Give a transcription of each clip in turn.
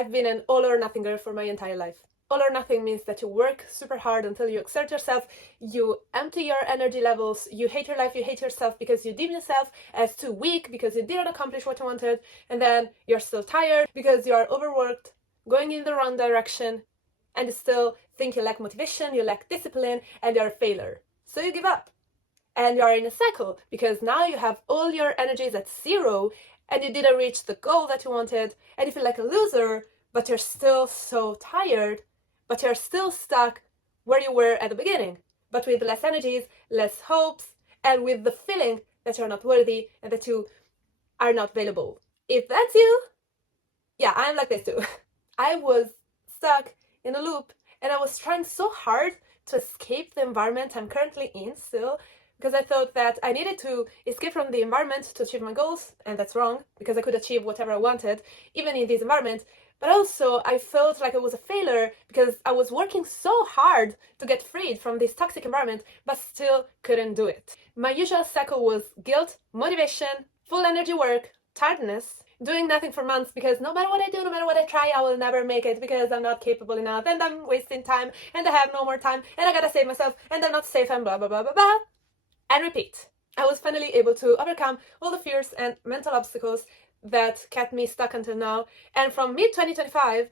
I've been an all or nothing girl for my entire life. All or nothing means that you work super hard until you exert yourself, you empty your energy levels, you hate your life, you hate yourself because you deem yourself as too weak, because you didn't accomplish what you wanted, and then you're still tired because you are overworked, going in the wrong direction, and you still think you lack motivation, you lack discipline, and you're a failure. So you give up. And you're in a cycle because now you have all your energies at zero and you didn't reach the goal that you wanted, and you feel like a loser, but you're still so tired, but you're still stuck where you were at the beginning, but with less energies, less hopes, and with the feeling that you're not worthy and that you are not valuable. If that's you, yeah, I'm like this too. I was stuck in a loop and I was trying so hard to escape the environment I'm currently in still, because I thought that I needed to escape from the environment to achieve my goals, and that's wrong, because I could achieve whatever I wanted, even in this environment. But also, I felt like I was a failure because I was working so hard to get freed from this toxic environment, but still couldn't do it. My usual cycle was guilt, motivation, full energy work, tiredness, doing nothing for months because no matter what I do, no matter what I try, I will never make it because I'm not capable enough, and I'm wasting time, and I have no more time, and I gotta save myself, and I'm not safe, and blah, blah, blah, blah, blah. And repeat. I was finally able to overcome all the fears and mental obstacles that kept me stuck until now. And from mid-2025,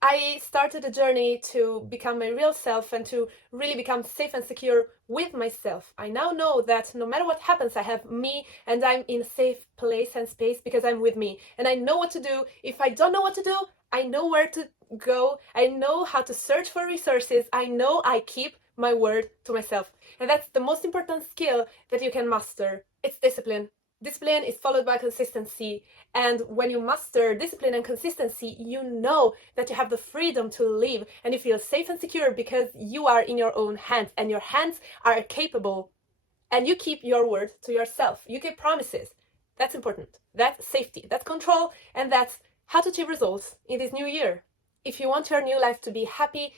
I started a journey to become my real self and to really become safe and secure with myself. I now know that no matter what happens, I have me and I'm in a safe place and space because I'm with me. And I know what to do. If I don't know what to do, I know where to go. I know how to search for resources. I know I keep my word to myself. And that's the most important skill that you can master. It's discipline. Discipline is followed by consistency. And when you master discipline and consistency, you know that you have the freedom to live and you feel safe and secure because you are in your own hands and your hands are capable. And you keep your word to yourself. You keep promises. That's important. That's safety. That's control. And that's how to achieve results in this new year. If you want your new life to be happy,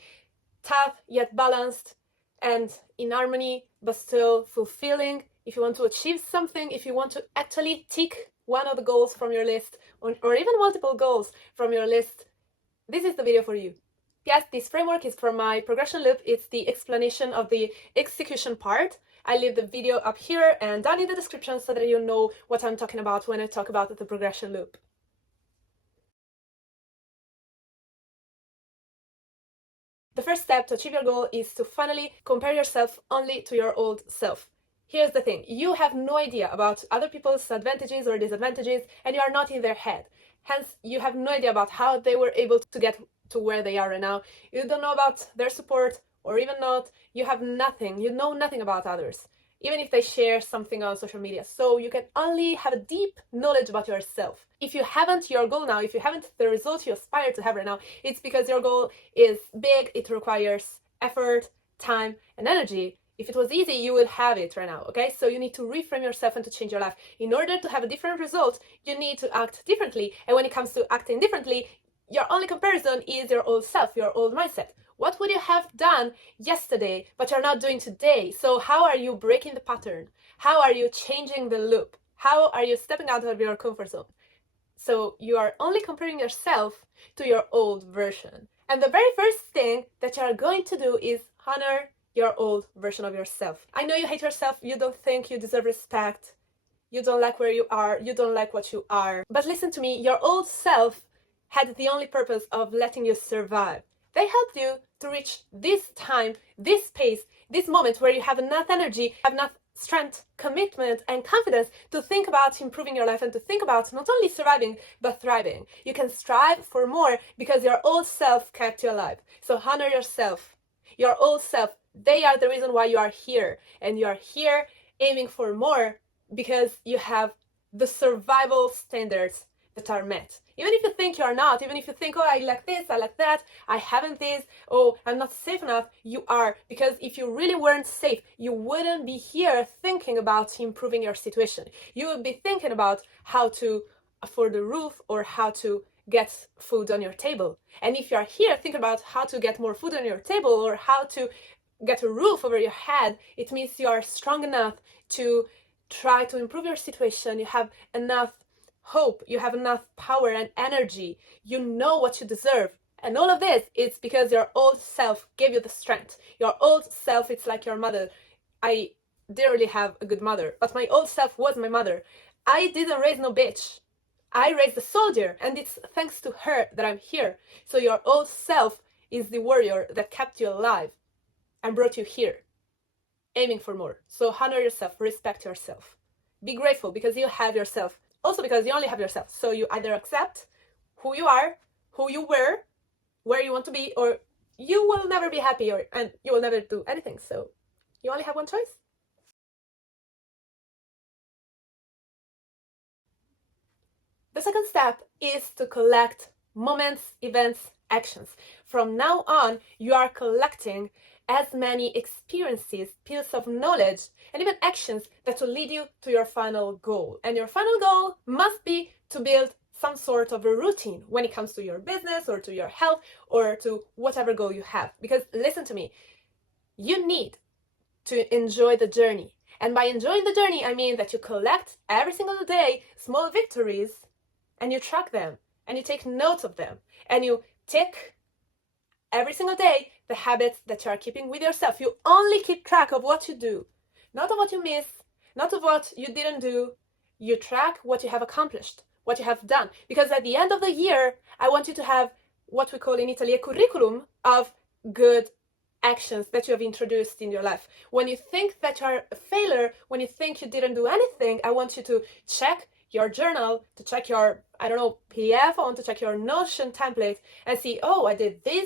tough, yet balanced, and in harmony, but still fulfilling, if you want to achieve something, if you want to actually tick one of the goals from your list, or even multiple goals from your list, this is the video for you. Yes, this framework is from my progression loop. It's the explanation of the execution part. I leave the video up here and down in the description so that you know what I'm talking about when I talk about the progression loop. The first step to achieve your goal is to finally compare yourself only to your old self. Here's the thing, you have no idea about other people's advantages or disadvantages, and you are not in their head. Hence, you have no idea about how they were able to get to where they are right now. You don't know about their support, or even not. You have nothing, you know nothing about others, even if they share something on social media. So you can only have a deep knowledge about yourself. If you haven't your goal now, if you haven't the result you aspire to have right now, it's because your goal is big, it requires effort, time, and energy. If it was easy, you would have it right now, okay? So you need to reframe yourself and to change your life. In order to have a different result, you need to act differently. And when it comes to acting differently, your only comparison is your old self, your old mindset. What would you have done yesterday, but you're not doing today? So how are you breaking the pattern? How are you changing the loop? How are you stepping out of your comfort zone? So you are only comparing yourself to your old version. And the very first thing that you are going to do is honor your old version of yourself. I know you hate yourself, you don't think you deserve respect, you don't like where you are, you don't like what you are. But listen to me, your old self had the only purpose of letting you survive. They helped you to reach this time, this space, this moment where you have enough energy, have enough strength, commitment, and confidence to think about improving your life and to think about not only surviving, but thriving. You can strive for more because your old self kept you alive. So honor yourself, your old self. They are the reason why you are here. And you are here aiming for more because you have the survival standards that are met. Even if you think you are not, even if you think, oh, I like this, I like that, I haven't this, oh, I'm not safe enough, you are. Because if you really weren't safe, you wouldn't be here thinking about improving your situation. You would be thinking about how to afford a roof or how to get food on your table. And if you are here thinking about how to get more food on your table or how to get a roof over your head, it means you are strong enough to try to improve your situation. You have enough hope, you have enough power and energy, you know what you deserve. And all of this is because your old self gave you the strength. Your old self, it's like your mother. I didn't really have a good mother, but my old self was my mother. I didn't raise no bitch. I raised a soldier, and it's thanks to her that I'm here. So your old self is the warrior that kept you alive and brought you here, aiming for more. So honor yourself, respect yourself. Be grateful because you have yourself. Also because you only have yourself. So you either accept who you are, who you were, where you want to be, or you will never be happy and you will never do anything. So you only have one choice. The second step is to collect moments, events, actions. From now on, you are collecting as many experiences, pieces of knowledge, and even actions that will lead you to your final goal. And your final goal must be to build some sort of a routine when it comes to your business or to your health or to whatever goal you have. Because listen to me, you need to enjoy the journey. And by enjoying the journey, I mean that you collect every single day small victories and you track them and you take notes of them and you tick every single day the habits that you are keeping with yourself. You only keep track of what you do, not of what you miss, not of what you didn't do. You track what you have accomplished, what you have done. Because at the end of the year, I want you to have what we call in Italy a curriculum of good actions that you have introduced in your life. When you think that you're a failure, when you think you didn't do anything, I want you to check your journal, to check your, PDF, I want to check your Notion template and see, oh, I did this,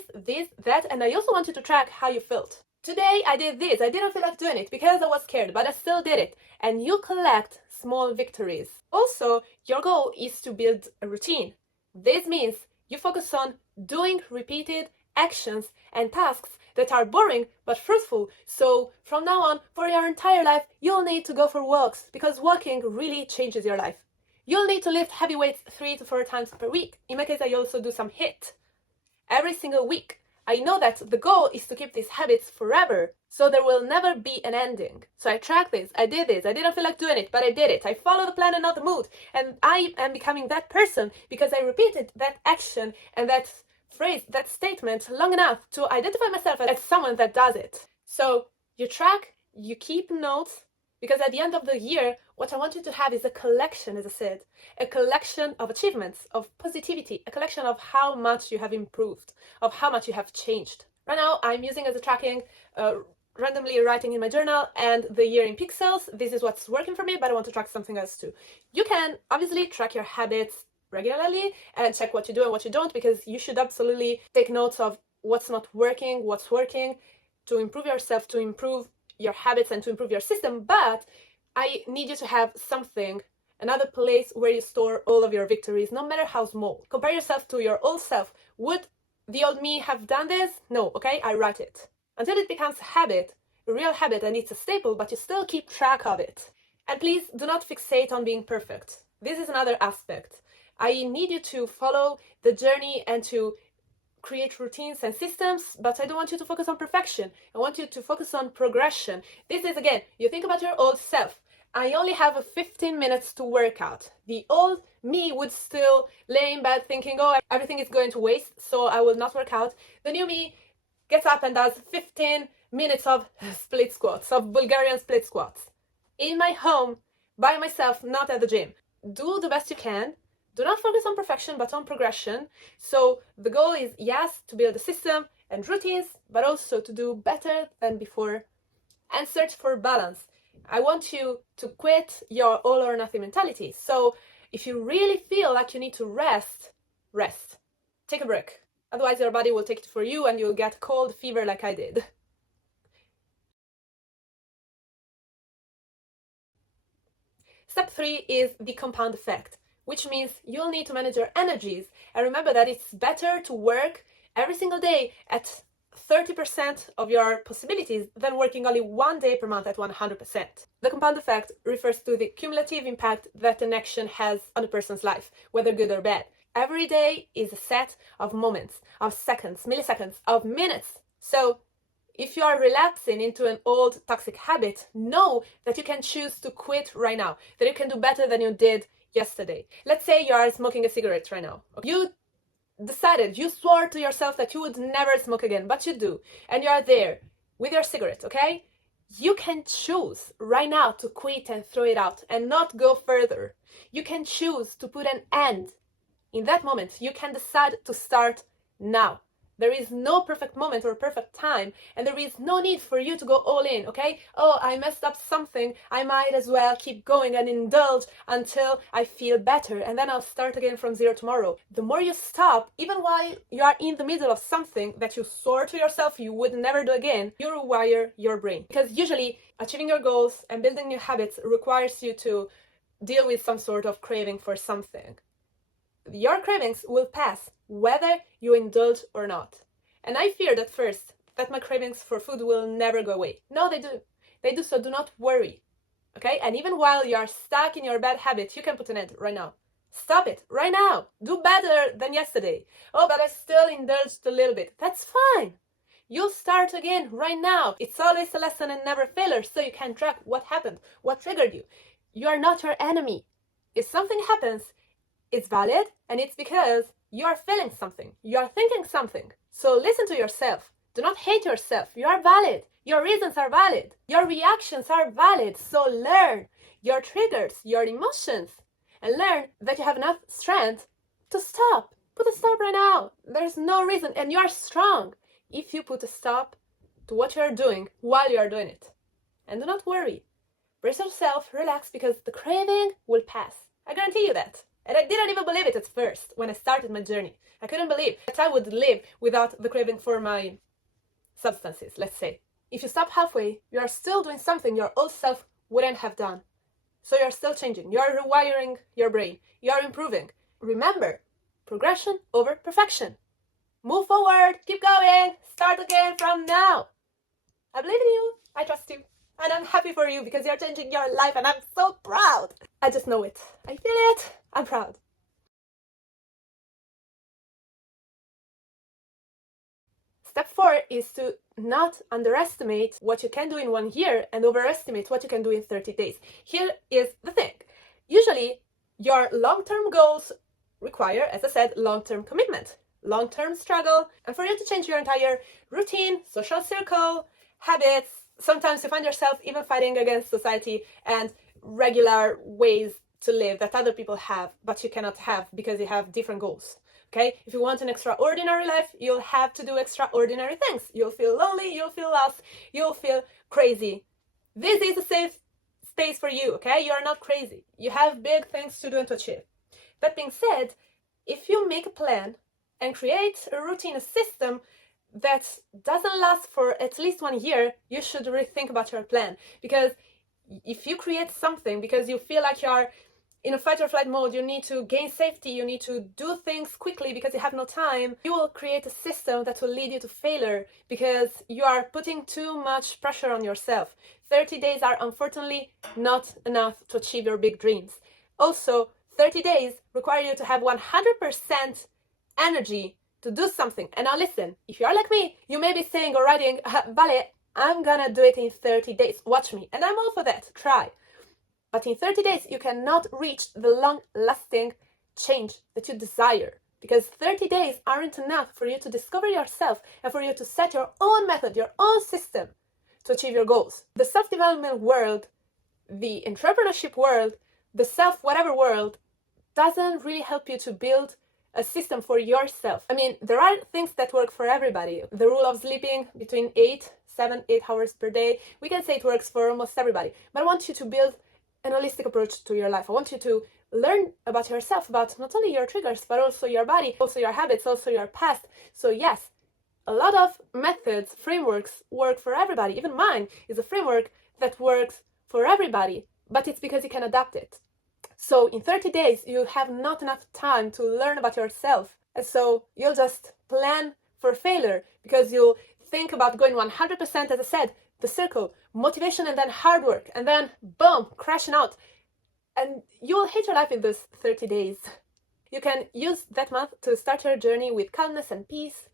that, and I also want you to track how you felt. Today I did this, I didn't feel like doing it because I was scared, but I still did it. And you collect small victories. Also, your goal is to build a routine. This means you focus on doing repeated actions and tasks that are boring but fruitful. So from now on, for your entire life, you'll need to go for walks because walking really changes your life. You'll need to lift heavy weights 3 to 4 times per week. In my case, I also do some HIIT every single week. I know that the goal is to keep these habits forever, so there will never be an ending. So I track this, I did this, I didn't feel like doing it, but I did it. I follow the plan and not the mood. And I am becoming that person because I repeated that action and that phrase, that statement long enough to identify myself as someone that does it. So you track, you keep notes, because at the end of the year, what I want you to have is a collection, as I said, a collection of achievements, of positivity, a collection of how much you have improved, of how much you have changed. Right now, I'm using as a tracking, randomly writing in my journal and the year in pixels. This is what's working for me, but I want to track something else too. You can obviously track your habits regularly and check what you do and what you don't, because you should absolutely take notes of what's not working, what's working, to improve yourself, to improve your habits and to improve your system. But I need you to have something, another place where you store all of your victories, no matter how small. Compare yourself to your old self. Would the old me have done this? No, okay? I write it. Until it becomes a habit, a real habit, and it's a staple, but you still keep track of it. And please do not fixate on being perfect. This is another aspect. I need you to follow the journey and to create routines and systems, but I don't want you to focus on perfection. I want you to focus on progression. This is, again, you think about your old self. I only have 15 minutes to work out. The old me would still lay in bed thinking, oh, everything is going to waste, so I will not work out. The new me gets up and does 15 minutes of split squats, of Bulgarian split squats. In my home, by myself, not at the gym. Do the best you can. Do not focus on perfection, but on progression. So the goal is, yes, to build a system and routines, but also to do better than before and search for balance. I want you to quit your all or nothing mentality. So if you really feel like you need to rest. Take a break. Otherwise, your body will take it for you and you'll get cold fever like I did. Step 3 is the compound effect, which means you'll need to manage your energies. And remember that it's better to work every single day at 30% of your possibilities than working only 1 day per month at 100%. The compound effect refers to the cumulative impact that an action has on a person's life, whether good or bad. Every day is a set of moments, of seconds, milliseconds, of minutes. So if you are relapsing into an old toxic habit, know that you can choose to quit right now, that you can do better than you did yesterday. Let's say you are smoking a cigarette right now. You decided, you swore to yourself that you would never smoke again, but you do, and you are there with your cigarette, okay? You can choose right now to quit and throw it out and not go further. You can choose to put an end. In that moment, you can decide to start now. There is no perfect moment or perfect time, and there is no need for you to go all in, okay? Oh, I messed up something, I might as well keep going and indulge until I feel better, and then I'll start again from zero tomorrow. The more you stop, even while you are in the middle of something that you swore to yourself you would never do again, you rewire your brain. Because usually, achieving your goals and building new habits requires you to deal with some sort of craving for something. Your cravings will pass whether you indulge or not. And I feared at first that my cravings for food will never go away. No, they do. They do, so do not worry. Okay? And even while you are stuck in your bad habit, you can put an end right now. Stop it right now. Do better than yesterday. Oh, but I still indulged a little bit. That's fine. You'll start again right now. It's always a lesson and never failure, so you can track what happened, what triggered you. You are not your enemy. If something happens, it's valid, and it's because you are feeling something. You are thinking something. So listen to yourself. Do not hate yourself. You are valid. Your reasons are valid. Your reactions are valid. So learn your triggers, your emotions, and learn that you have enough strength to stop. Put a stop right now. There's no reason, and you are strong if you put a stop to what you are doing while you are doing it. And do not worry. Brace yourself, relax, because the craving will pass. I guarantee you that. And I didn't even believe it at first when I started my journey. I couldn't believe that I would live without the craving for my substances, let's say. If you stop halfway, you are still doing something your old self wouldn't have done. So you're still changing. You're rewiring your brain. You're improving. Remember, progression over perfection. Move forward, keep going, start again from now. I believe in you, I trust you. And I'm happy for you because you're changing your life and I'm so proud. I just know it. I feel it. I'm proud. Step 4 is to not underestimate what you can do in 1 year and overestimate what you can do in 30 days. Here is the thing. Usually, your long-term goals require, as I said, long-term commitment, long-term struggle, and for you to change your entire routine, social circle, habits. Sometimes you find yourself even fighting against society and regular ways to live that other people have, but you cannot have because you have different goals. Okay? If you want an extraordinary life, you'll have to do extraordinary things. You'll feel lonely, you'll feel lost, you'll feel crazy. This is a safe space for you, okay? You're not crazy. You have big things to do and to achieve. That being said, if you make a plan and create a routine, a system that doesn't last for at least 1 year, you should rethink about your plan. Because if you create something because you feel like you're in a fight or flight mode, you need to gain safety, you need to do things quickly because you have no time, you will create a system that will lead you to failure because you are putting too much pressure on yourself. 30 days are unfortunately not enough to achieve your big dreams. Also, 30 days require you to have 100% energy to do something. And now listen, if you are like me, you may be saying or writing, Vale, I'm gonna do it in 30 days. Watch me. And I'm all for that. Try. But in 30 days, you cannot reach the long-lasting change that you desire. Because 30 days aren't enough for you to discover yourself and for you to set your own method, your own system to achieve your goals. The self-development world, the entrepreneurship world, the self-whatever world doesn't really help you to build a system for yourself. I mean, there are things that work for everybody. The rule of sleeping between 8 hours per day, we can say it works for almost everybody. But I want you to build an holistic approach to your life. I want you to learn about yourself, about not only your triggers, but also your body, also your habits, also your past. So yes, a lot of methods, frameworks work for everybody. Even mine is a framework that works for everybody, but it's because you can adapt it. So in 30 days, you have not enough time to learn about yourself. And so you'll just plan for failure because you'll think about going 100%, as I said, the circle, motivation and then hard work, and then boom, crashing out. And you will hate your life in those 30 days. You can use that month to start your journey with calmness and peace,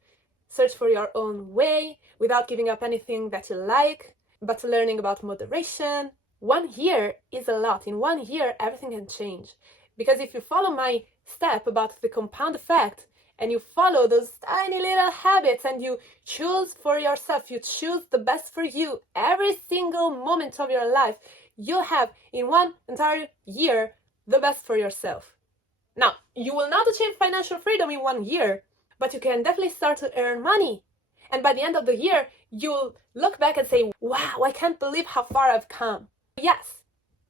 search for your own way without giving up anything that you like, but learning about moderation. 1 year is a lot. In 1 year, everything can change. Because if you follow my step about the compound effect, and you follow those tiny little habits, and you choose for yourself, you choose the best for you every single moment of your life, you'll have in one entire year the best for yourself. Now, you will not achieve financial freedom in 1 year, but you can definitely start to earn money. And by the end of the year, you'll look back and say, wow, I can't believe how far I've come. Yes,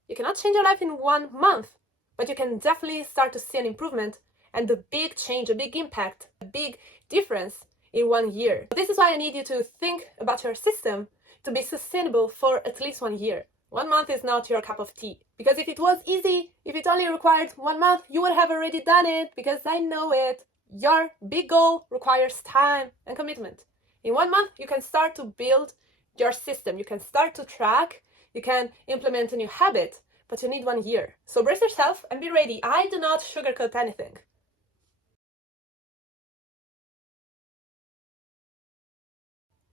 you cannot change your life in 1 month, but you can definitely start to see an improvement and a big change, a big impact, a big difference in 1 year. This is why I need you to think about your system to be sustainable for at least 1 year. 1 month is not your cup of tea. Because if it was easy, if it only required 1 month, you would have already done it, because I know it. Your big goal requires time and commitment. In 1 month, you can start to build your system. You can start to track. You can implement a new habit, but you need 1 year. So brace yourself and be ready. I do not sugarcoat anything.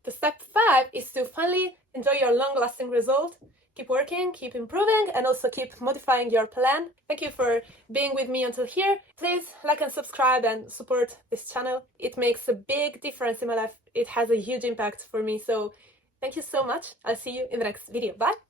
The step 5 is to finally enjoy your long-lasting result. Keep working, keep improving, and also keep modifying your plan. Thank you for being with me until here. Please like and subscribe and support this channel. It makes a big difference in my life. It has a huge impact for me. So thank you so much. I'll see you in the next video. Bye!